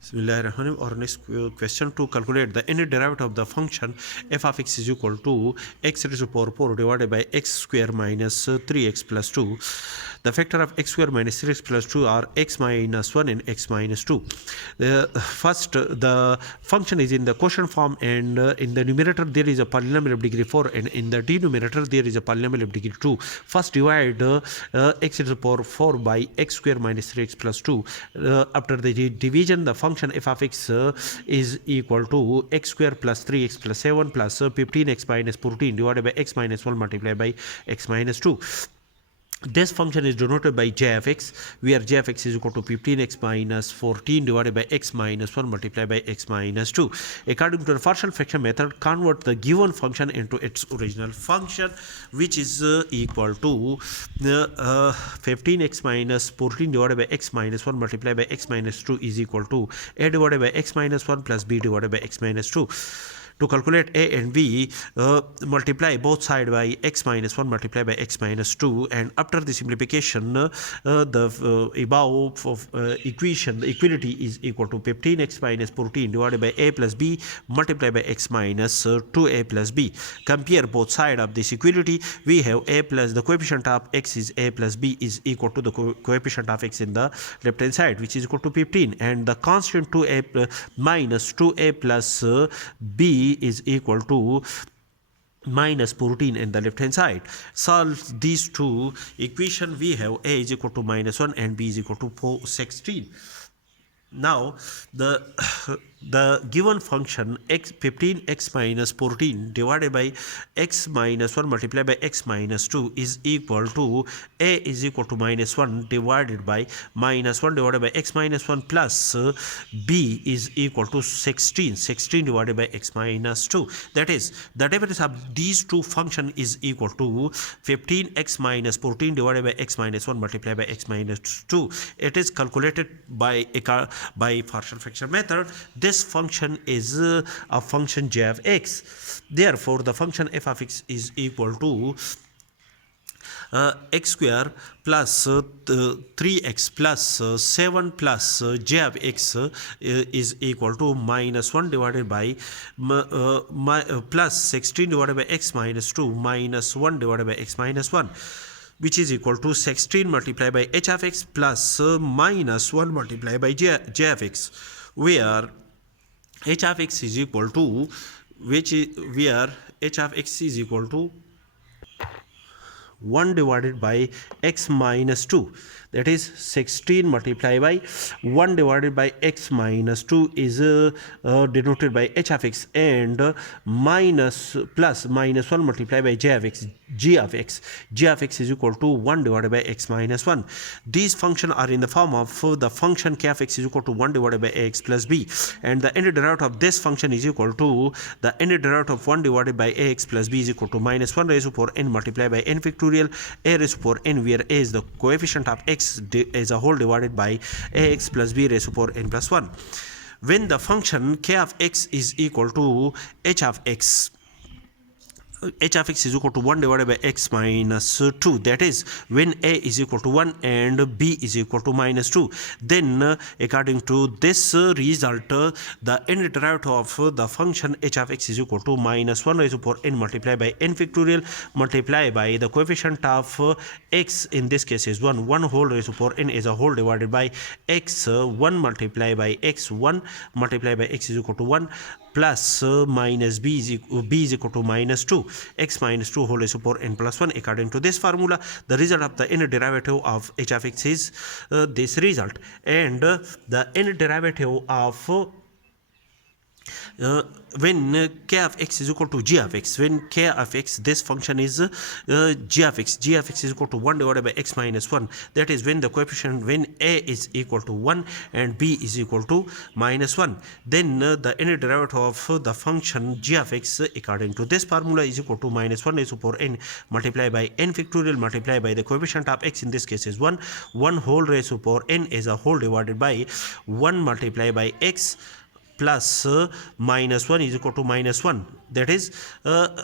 Bismillahirrahmanirrahim. Our next question: to calculate the inner derivative of the function f of x is equal to x raised to power 4 divided by x square minus 3x plus 2. The factor of x square minus 3x plus 2 are x minus 1 and x minus 2. First, the function is in the quotient form, and in the numerator there is a polynomial of degree 4, and in the denominator there is a polynomial of degree 2. First, divide x raised to power 4 by x square minus 3x plus 2. After the division, the function f of x is equal to x square plus 3x plus 7 plus 15x minus 14 divided by x minus 1 multiplied by x minus 2. This function is denoted by j of x, where j of x is equal to 15x minus 14 divided by x minus 1 multiplied by x minus 2. According to the partial fraction method, convert the given function into its original function, which is equal to 15x minus 14 divided by x minus 1 multiplied by x minus 2 is equal to a divided by x minus 1 plus b divided by x minus 2. To calculate a and b, multiply both sides by x minus 1 multiplied by x minus 2, and after the simplification, the above of equation, the equality is equal to 15x minus 14 divided by a plus b multiplied by x minus 2a plus b. Compare both sides of this equality. We have a plus the coefficient of x is a plus b is equal to the coefficient of x in the left hand side, which is equal to 15, and the constant 2a minus 2a plus b is equal to minus 14 in the left hand side. Solve these two equations. We have a is equal to minus 1 and b is equal to 16. Now the given function x 15x minus 14 divided by x minus 1 multiplied by x minus 2 is equal to a is equal to minus 1 divided by minus 1 divided by x minus 1 plus b is equal to 16 divided by x minus 2. That is, the difference of these two functions is equal to 15x minus 14 divided by x minus 1 multiplied by x minus 2. It is calculated by partial fraction method. This function is a function j of x. Therefore, the function f of x is equal to x square plus 3x plus 7 plus j of x is equal to minus 1 divided by plus 16 divided by x minus 2 minus 1 divided by x minus 1, which is equal to 16 multiplied by h of x plus minus 1 multiplied by j of x, where h of x is equal to where h of x is equal to 1 divided by x minus 2. That is 16 multiplied by 1 divided by x minus 2 is denoted by h of x, and minus plus minus 1 multiplied by j of x. G of x is equal to 1 divided by x minus 1. These functions are in the form of the function k of x is equal to 1 divided by ax plus b, and the inner derivative of this function is equal to the inner derivative of 1 divided by ax plus b is equal to minus 1 raised to power n multiplied by n factorial a raised to power n, where a is the coefficient of x as a whole divided by ax plus b raised to power n plus 1. When the function k of x is equal to h of x is equal to 1 divided by x minus 2, that is when a is equal to 1 and b is equal to minus 2, then according to this result, the inner derivative of the function h of x is equal to minus 1 raised to power n multiplied by n factorial multiplied by the coefficient of x, in this case is 1 whole raised to power n is a whole divided by x 1 multiplied by x 1 multiplied by x is equal to 1 plus minus b is equal to minus 2 x minus 2 whole raised to power n plus 1. According to this formula, the result of the inner derivative of h of x is this result, and the inner derivative of when k of x is equal to g of x, when k of x, this function is g of x is equal to 1 divided by x minus 1, that is when the coefficient, when a is equal to 1 and b is equal to minus 1, then the inner derivative of the function g of x according to this formula is equal to minus 1 raised to power n multiplied by n factorial multiplied by the coefficient of x, in this case is 1 whole raised to power n is a whole divided by 1 multiplied by x plus minus 1 is equal to minus 1. That is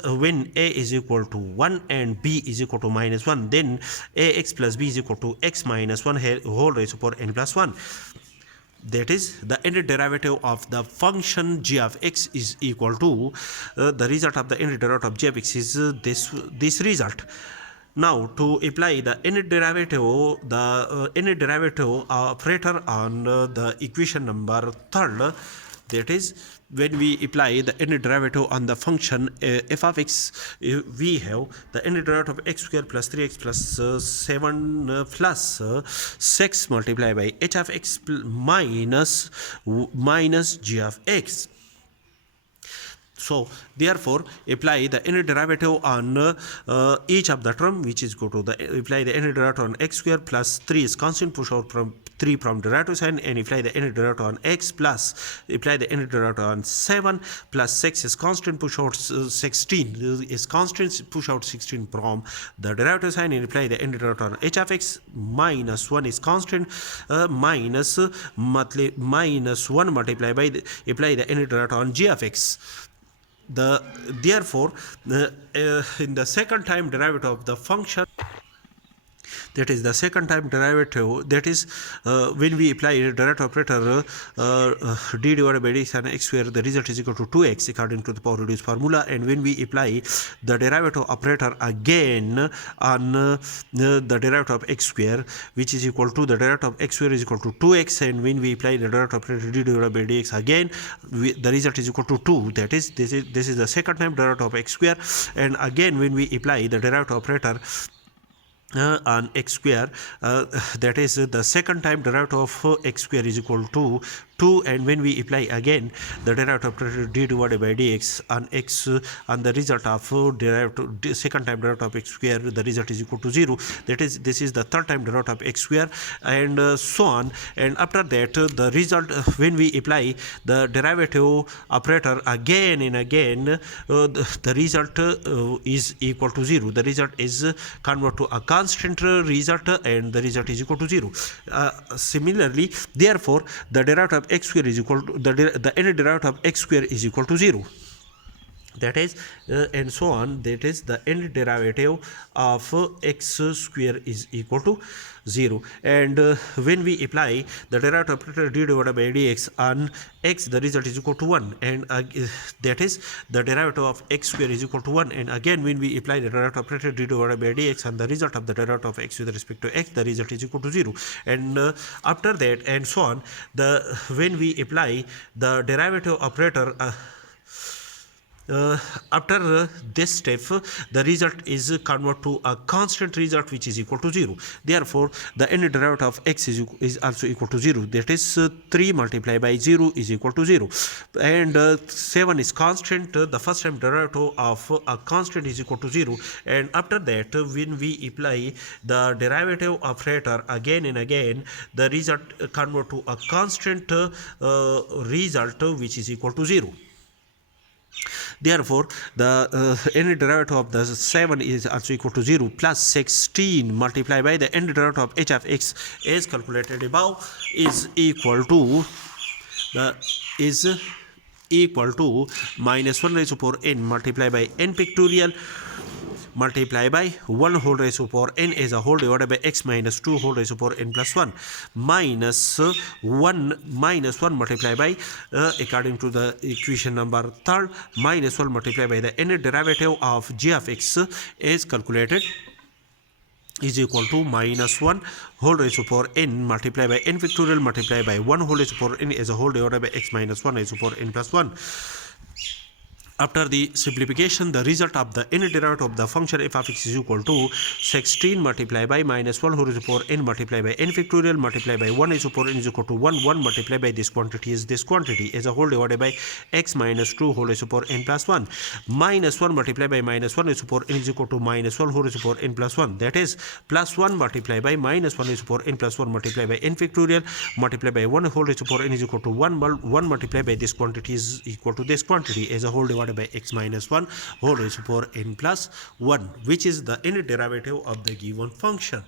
when a is equal to 1 and b is equal to minus 1, then ax plus b is equal to x minus 1 whole raised to power n plus 1. that is the inner derivative of the function g of x is equal to the result of the inner derivative of g of x is this result. Now to apply the inner derivative operator on the equation number third, that is when we apply the inner derivative on the function f of x, we have the inner derivative of x square plus 3x plus 7 plus 6 multiplied by h of x minus g of x. So therefore apply the inner derivative on each of the term, which is go to the apply the inner derivative on x square plus 3 is constant, push out from 3 from derivative sign, and apply the inner derivative on x plus apply the inner derivative on 7 plus 6 is constant, push out 16 is constant, push out 16 from the derivative sign, and apply the inner derivative on h of x minus 1 is constant, minus 1 multiplied by apply the inner derivative on g of x. Therefore in the second time derivative of the function, that is the second time derivative, that is when we apply the derivative operator d divided by dx and x square, the result is equal to 2x according to the power reduced formula. And when we apply the derivative operator again on the derivative of x square, which is equal to the derivative of x square is equal to 2x, and when we apply the derivative operator d divided by dx again, the result is equal to 2. That is this is the second time derivative of x square. And again when we apply the derivative operator on x square, that is the second time derivative of x square is equal to 2, and when we apply again the derivative of d divided by dx on x on the result of second time derivative of x square, the result is equal to 0. That is this is the third time derivative of x square, and so on. And after that the result when we apply the derivative operator again and again, the result is equal to 0. The result is converted to a constant result, and the result is equal to 0. Similarly, therefore the derivative of x square is equal to the inner derivative of x square is equal to 0. That is and so on. That is the inner derivative of x square is equal to 0. And when we apply the derivative operator d divided by dx on x, the result is equal to 1, and that is the derivative of x square is equal to 1. And again when we apply the derivative operator d divided by dx on the result of the derivative of x with respect to x, the result is equal to 0. And after that and so on, when we apply the derivative operator after this step, the result is converted to a constant result which is equal to 0. Therefore the inner derivative of x is also equal to 0. That is 3 multiplied by 0 is equal to 0. And 7 is constant. The first time derivative of a constant is equal to 0. And after that when we apply the derivative operator again and again, the result convert to a constant result which is equal to 0. Therefore the inner derivative of the 7 is also equal to 0, plus 16 multiplied by the inner derivative of h of x as calculated above is equal to minus 1 raised to power n multiplied by n pictorial multiply by 1 whole raised to power n as a whole divided by x minus 2 whole raised to power n plus 1 minus 1 multiplied by according to the equation number 3rd, minus 1 multiplied by the inner derivative of g of x is calculated is equal to minus 1 whole raised to power n multiplied by n factorial multiplied by 1 whole raised to power n as a whole divided by x minus 1 raised to power n plus 1. After the simplification, the result of the inner derivative of the function f of x is equal to 16 multiplied by minus 1 whole raised to power n multiplied by n factorial multiplied by 1 raised to power n is equal to 1 multiplied by this quantity is this quantity as a whole divided by x minus 2 whole raised to power n plus 1 minus 1 multiplied by minus 1 raised to power n is equal to minus 1 whole raised to power n plus 1. That is plus 1 multiplied by minus 1 raised to power n plus 1 multiplied by n factorial multiplied by 1 whole raised to power n is equal to 1 multiplied by this quantity is equal to this quantity as a whole divided by x minus 1 whole raised to power n plus 1, which is the inner derivative of the given function.